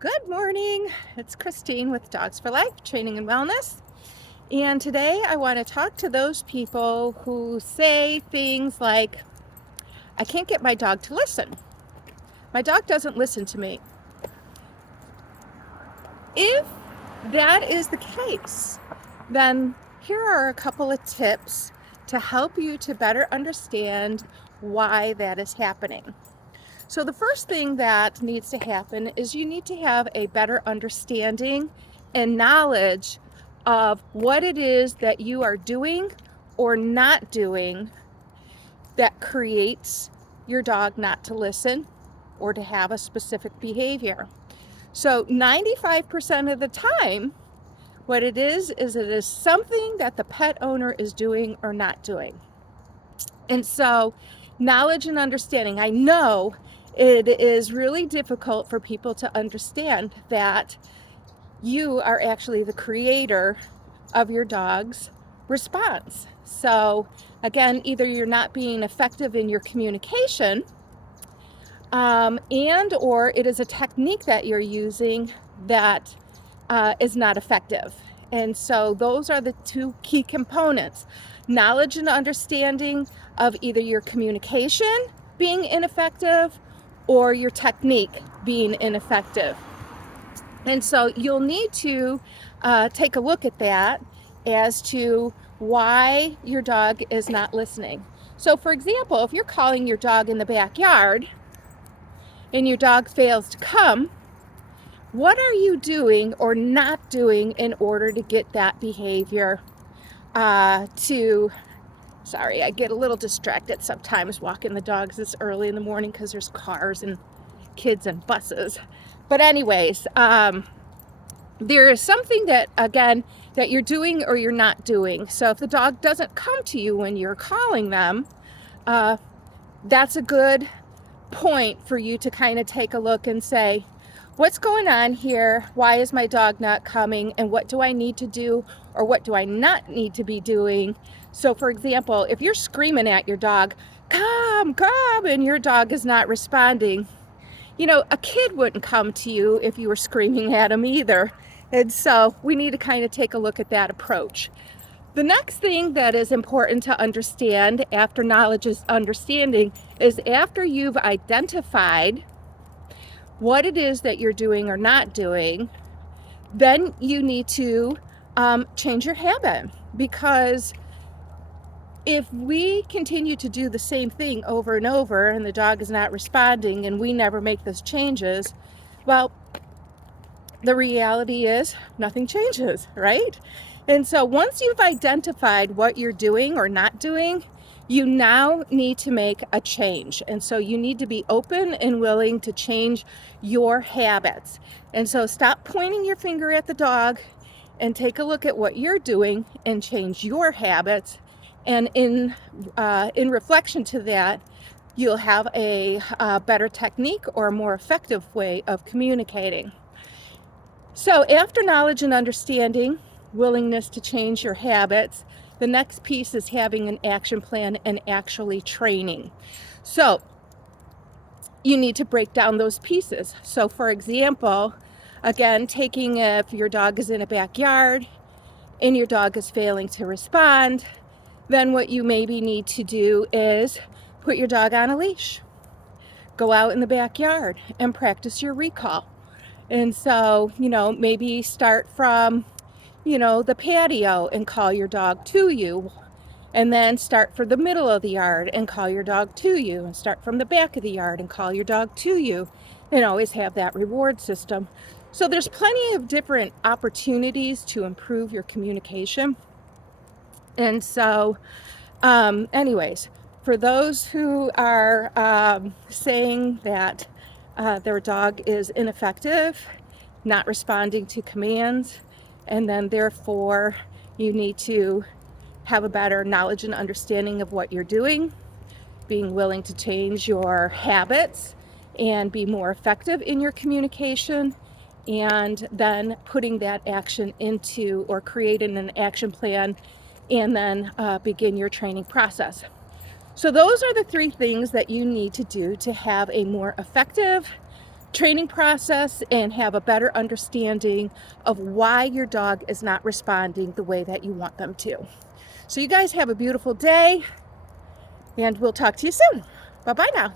Good morning. It's Christine with Dogs for Life Training and Wellness. And today I want to talk to those people who say things like, I can't get my dog to listen. My dog doesn't listen to me. If that is the case, then here are a couple of tips to help you to better understand why that is happening. So the first thing that needs to happen is you need to have a better understanding and knowledge of what it is that you are doing or not doing that creates your dog not to listen or to have a specific behavior. So 95% of the time, what it is it is something that the pet owner is doing or not doing. And so knowledge and understanding, I know it is really difficult for people to understand that you are actually the creator of your dog's response. So again, either you're not being effective in your communication, and or it is a technique that you're using that is not effective. And so those are the two key components: knowledge and understanding of either your communication being ineffective or your technique being ineffective. And so you'll need to take a look at that as to why your dog is not listening. So for example, if you're calling your dog in the backyard and your dog fails to come, what are you doing or not doing in order to get that behavior sorry, I get a little distracted sometimes walking the dogs this early in the morning because there's cars and kids and buses. But anyways, there is something that, again, that you're doing or you're not doing. So if the dog doesn't come to you when you're calling them, that's a good point for you to kind of take a look and say, what's going on here? Why is my dog not coming? And what do I need to do or what do I not need to be doing? So for example, if you're screaming at your dog, come, come, and your dog is not responding, a kid wouldn't come to you if you were screaming at him either. And so we need to kind of take a look at that approach. The next thing that is important to understand after knowledge is understanding is after you've identified what it is that you're doing or not doing, then you need to change your habit. Because if we continue to do the same thing over and over and the dog is not responding and we never make those changes, well, the reality is nothing changes, right? And so once you've identified what you're doing or not doing, you now need to make a change. And so you need to be open and willing to change your habits. And so stop pointing your finger at the dog and take a look at what you're doing and change your habits. And in reflection to that, you'll have a better technique or a more effective way of communicating. So after knowledge and understanding, willingness to change your habits, the next piece is having an action plan and actually training. So you need to break down those pieces. So for example, again, taking if your dog is in a backyard and your dog is failing to respond, then what you maybe need to do is put your dog on a leash. Go out in the backyard and practice your recall. And so, maybe start from, the patio and call your dog to you. And then start for the middle of the yard and call your dog to you. And start from the back of the yard and call your dog to you. And always have that reward system. So there's plenty of different opportunities to improve your communication. And so, anyways, for those who are saying that their dog is ineffective, not responding to commands, and then therefore you need to have a better knowledge and understanding of what you're doing, being willing to change your habits and be more effective in your communication, and then putting that action into or creating an action plan and then begin your training process. So those are the three things that you need to do to have a more effective training process and have a better understanding of why your dog is not responding the way that you want them to. So you guys have a beautiful day, and we'll talk to you soon. Bye-bye now.